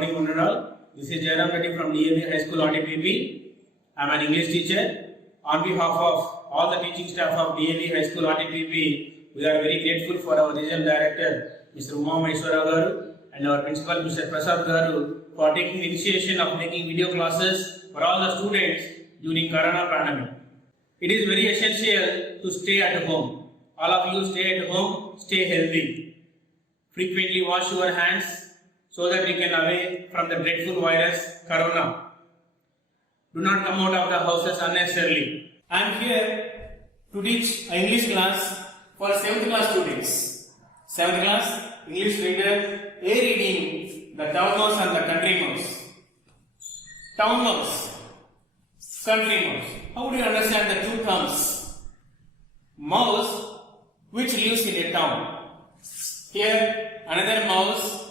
morning, Munral. This is Jairam Reddy from DAV High School RTPP. I am an English teacher. On behalf of all the teaching staff of DAV High School RTPP, we are very grateful for our regional director, Mr. Uma Maheshwara Garu, and our principal, Mr. Prasad Garu, for taking the initiation of making video classes for all the students during Corona pandemic. It is very essential to stay at home. All of you stay at home, stay healthy. Frequently wash your hands so that we can away from the dreadful virus, Corona. Do not come out of the houses unnecessarily. I am here to teach an English class for 7th class students. 7th class English reader, A reading, the town mouse and the country mouse. Town mouse, country mouse. How do you understand the two terms? Mouse, which lives in a town. Here, another mouse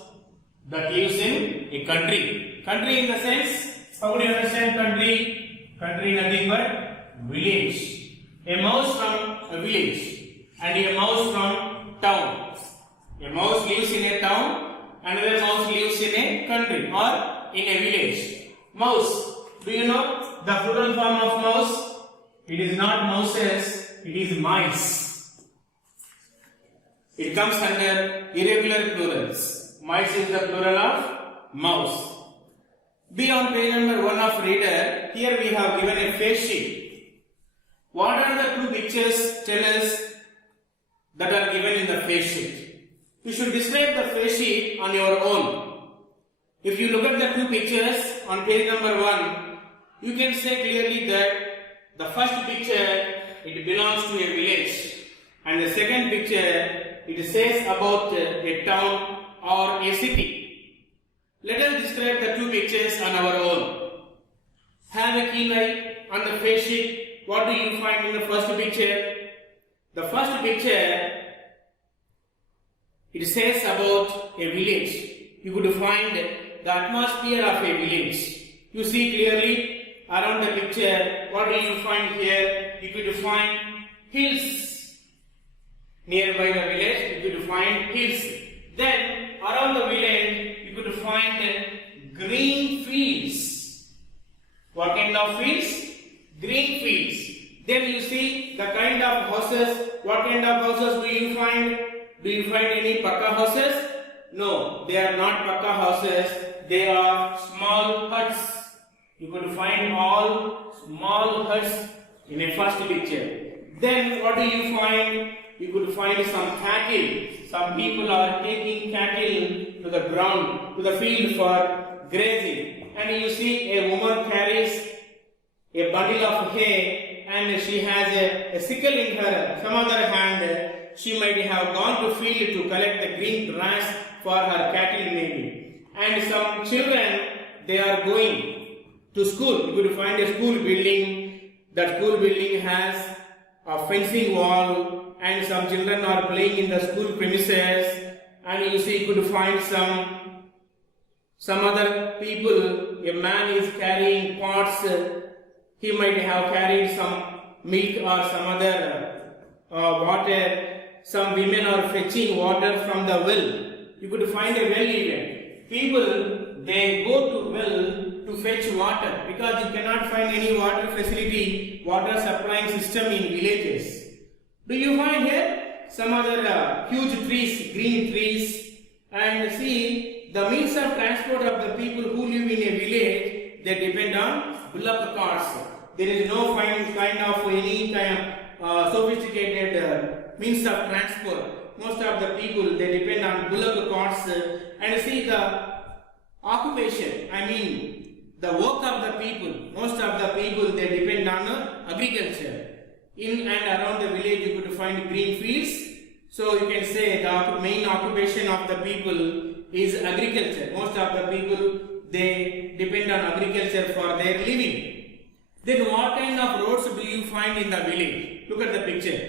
that lives in a country. Country in the sense, how do you understand country? Country nothing but village. A mouse from a village and a mouse from town. A mouse lives in a town, another mouse lives in a country or in a village. Mouse, do you know the plural form of mouse? It is not mouses, it is mice. It comes under irregular plurals. Mice is the plural of mouse. Be on page number 1 of reader. Here we have given a face sheet. What are the two pictures? Tell us that are given in the face sheet. You should describe the face sheet on your own. If you look at the two pictures on page number 1, you can say clearly that the first picture, it belongs to a village, and the second picture, it says about a town or a city. Let us describe the two pictures on our own. Have a keen eye on the face sheet. What do you find in the first picture? The first picture, it says about a village. You could find the atmosphere of a village. You see clearly around the picture. What do you find here? You could find hills. Nearby the village, you could find hills. Then around the village, you could find green fields. What kind of fields? Green fields. Then you see the kind of houses. What kind of houses do you find? Do you find any pakka houses? No, they are not pakka houses. They are small huts. You could find all small huts in a first picture. Then what do you find? You could find some cattle. Some people are taking cattle to the ground, to the field for grazing. And you see a woman carries a bundle of hay and she has a sickle in her some other hand. She might have gone to field to collect the green grass for her cattle maybe. And some children, they are going to school. You could find a school building. That school building has a fencing wall, and some children are playing in the school premises, and you see you could find some other people. A man is carrying pots. He might have carried some milk or some other water. Some women are fetching water from the well. You could find a well even. People, they go to well to fetch water because you cannot find any water facility, water supplying system in villages. Do you find here some other huge trees, green trees, and see the means of transport of the people who live in a village, they depend on bullock carts. There is no kind of any kind of sophisticated means of transport. Most of the people, they depend on bullock carts, and see the occupation, I mean the work of the people. Most of the people, they depend on agriculture. In and around the village, you could find green fields. So you can say the main occupation of the people is agriculture. Most of the people, they depend on agriculture for their living. Then what kind of roads do you find in the village? Look at the picture.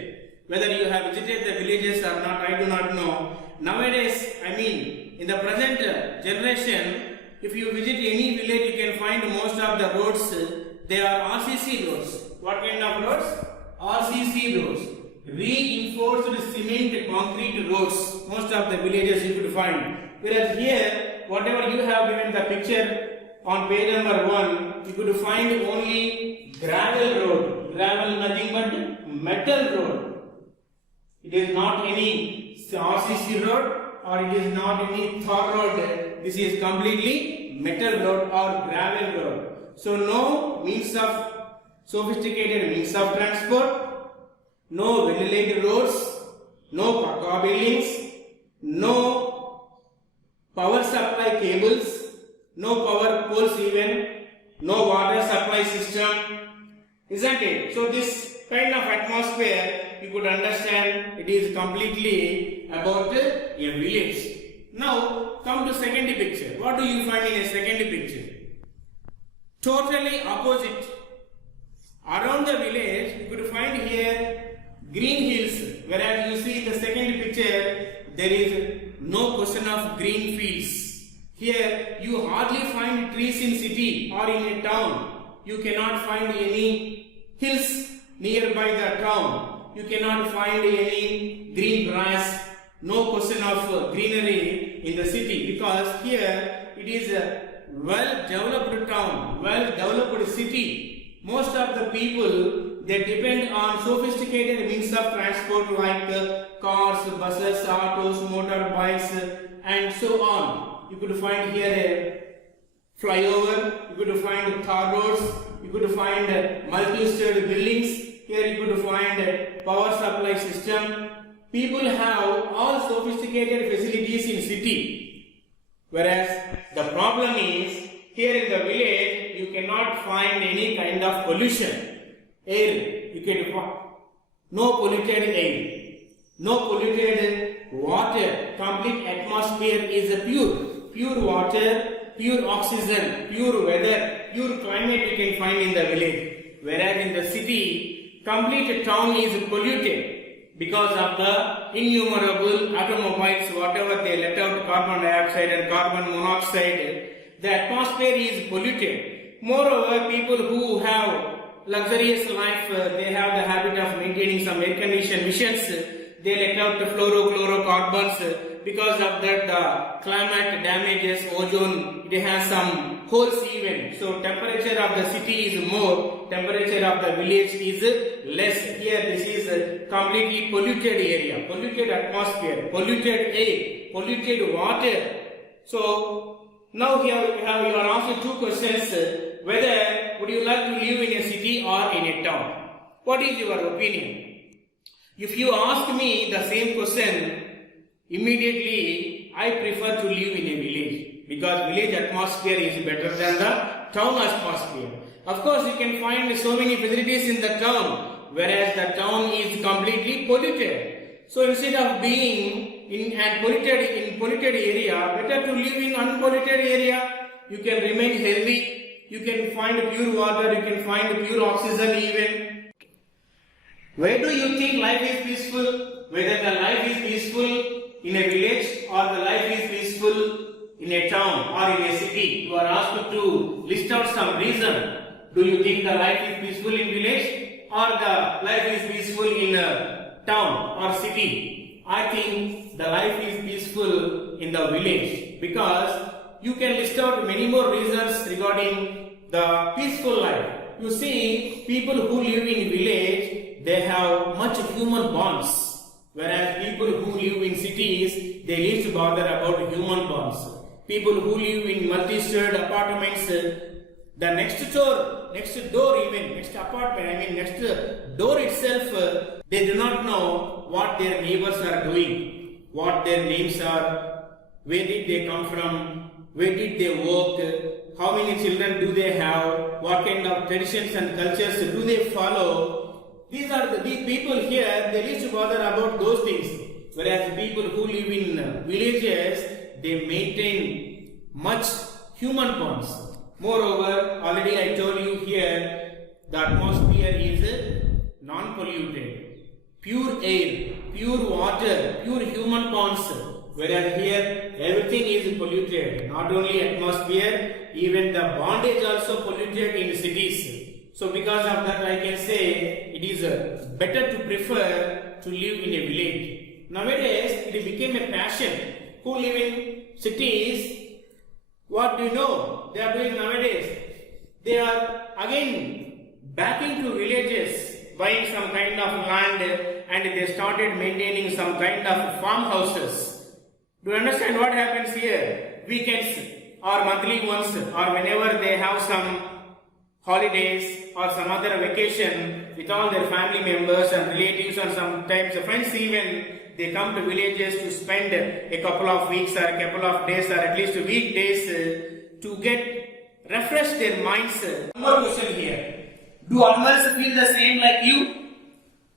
Whether you have visited the villages or not, I do not know. Nowadays, I mean, in the present generation, if you visit any village, you can find most of the roads, they are RCC roads. What kind of roads? RCC roads. Reinforced cement concrete roads. Most of the villages you could find. Whereas here, whatever you have given the picture on page number 1, you could find only gravel road. Gravel nothing but metal road. It is not any RCC road or it is not any Thor road. This is completely metal road or gravel road. So no means of sophisticated means of transport, no well-laid roads, no pakka buildings, no power supply cables, no power poles even, no water supply system, isn't it? So this kind of atmosphere, you could understand it is completely about a village. Now come to second picture. What do you find in a second picture? Totally opposite. Around the village, you could find here green hills, whereas you see in the second picture, there is no question of green fields. Here, you hardly find trees in city or in a town. You cannot find any hills nearby the town. You cannot find any green grass. No question of greenery in the city, because here it is a well-developed town, well-developed city. Most of the people, they depend on sophisticated means of transport like cars, buses, autos, motorbikes and so on. You could find here a flyover, you could find tar roads, you could find multi-storied buildings, here you could find power supply system. People have all sophisticated facilities in city, whereas the problem is here in the village you cannot find any kind of pollution. Air, you can find no polluted air, no polluted water. Complete atmosphere is pure water, pure oxygen, pure weather, pure climate you can find in the village. Whereas in the city, complete town is polluted because of the innumerable automobiles, whatever they let out carbon dioxide and carbon monoxide. The atmosphere is polluted. Moreover, people who have luxurious life, they have the habit of maintaining some air-conditioned missions. They let out the fluorocarbons. Because of that, the climate damages ozone. It has some holes even. So temperature of the city is more, temperature of the village is less. Here this is a completely polluted area, polluted atmosphere, polluted air, polluted water. So now here you are asked two questions. Whether would you like to live in a city or in a town? What is your opinion? If you ask me the same question, immediately I prefer to live in a village, because village atmosphere is better than the town atmosphere. Of course, you can find so many facilities in the town, whereas the town is completely polluted. So instead of being in polluted area, better to live in unpolluted area. You can remain healthy. You can find pure water. You can find pure oxygen even. Where do you think life is peaceful? Whether the life is peaceful in a village or the life is peaceful in a town or in a city? You are asked to list out some reason. Do you think the life is peaceful in village or the life is peaceful in a town or city? I think the life is peaceful in the village, because you can list out many more reasons regarding the peaceful life. You see, people who live in village, they have much human bonds. Whereas people who live in cities, they least bother about human bonds. People who live in multi-storied apartments, the next door itself, they do not know what their neighbors are doing, what their names are, where did they come from, where did they work, how many children do they have, what kind of traditions and cultures do they follow. These people here, they least bother about those things. Whereas people who live in villages, they maintain much human bonds. Moreover, already I told you here, the atmosphere is non-polluted. Pure air, pure water, pure human bonds. Whereas here, everything is polluted. Not only atmosphere, even the bondage also polluted in cities. So because of that, I can say it is better to prefer to live in a village. Nowadays, it became a passion. Who live in cities, What do you know they are doing nowadays? They are again back into villages, buying some kind of land, and they started maintaining some kind of farmhouses. Do you understand what happens here? Weekends or monthly once, or whenever they have some holidays or some other vacation with all their family members and relatives and sometimes friends even, they come to villages to spend a couple of weeks or a couple of days or at least weekdays to refresh their minds. One more question here. Do animals feel the same like you?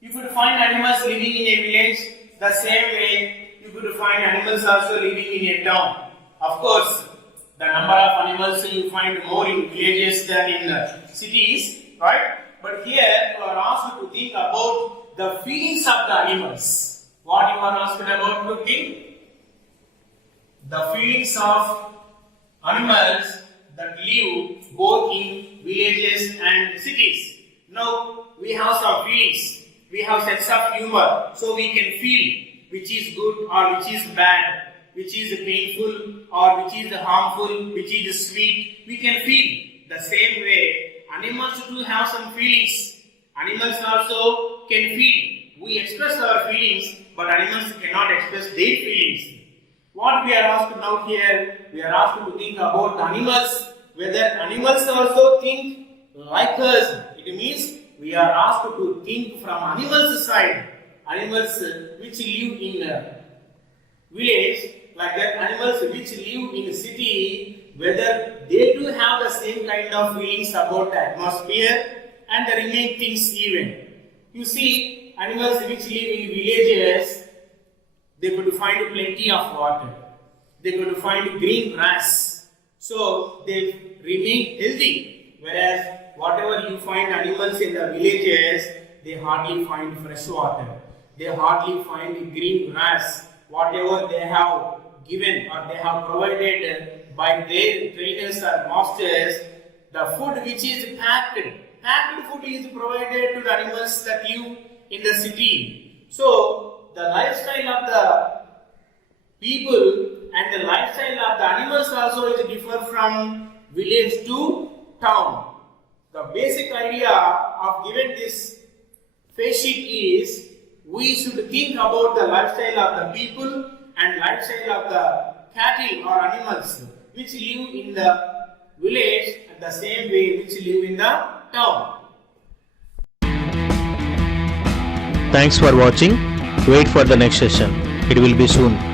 You could find animals living in a village the same way you could find animals also living in a town. Of course, the number of animals you find more in villages than in cities, right? But here you are asked to think about the feelings of the animals. What you are asked about to think? The feelings of animals that live both in villages and cities. Now we have some feelings. We have sense of humor, so we can feel which is good or which is bad, which is painful or which is harmful, which is sweet. We can feel the same way. Animals do have some feelings. Animals also can feel. We express our feelings, but animals cannot express their feelings. What we are asked now here, we are asked to think about the animals, whether animals also think like us. It means we are asked to think from animals' side. Animals which live in a village, like that animals which live in a city, whether they do have the same kind of feelings about the atmosphere and the remaining things even. You see, animals which live in villages, they could find plenty of water. They could find green grass. So they remain healthy. Whereas whatever you find animals in the villages, they hardly find fresh water. They hardly find green grass. Whatever they have given or they have provided by their trainers or masters, the food which is packed food is provided to the animals that live in the city. So the lifestyle of the people and the lifestyle of the animals also is different from village to town. The basic idea of given this face sheet is we should think about the lifestyle of the people and lifestyle of the cattle or animals which live in the village and the same way which live in the town. Thanks for watching. Wait for the next session. It will be soon.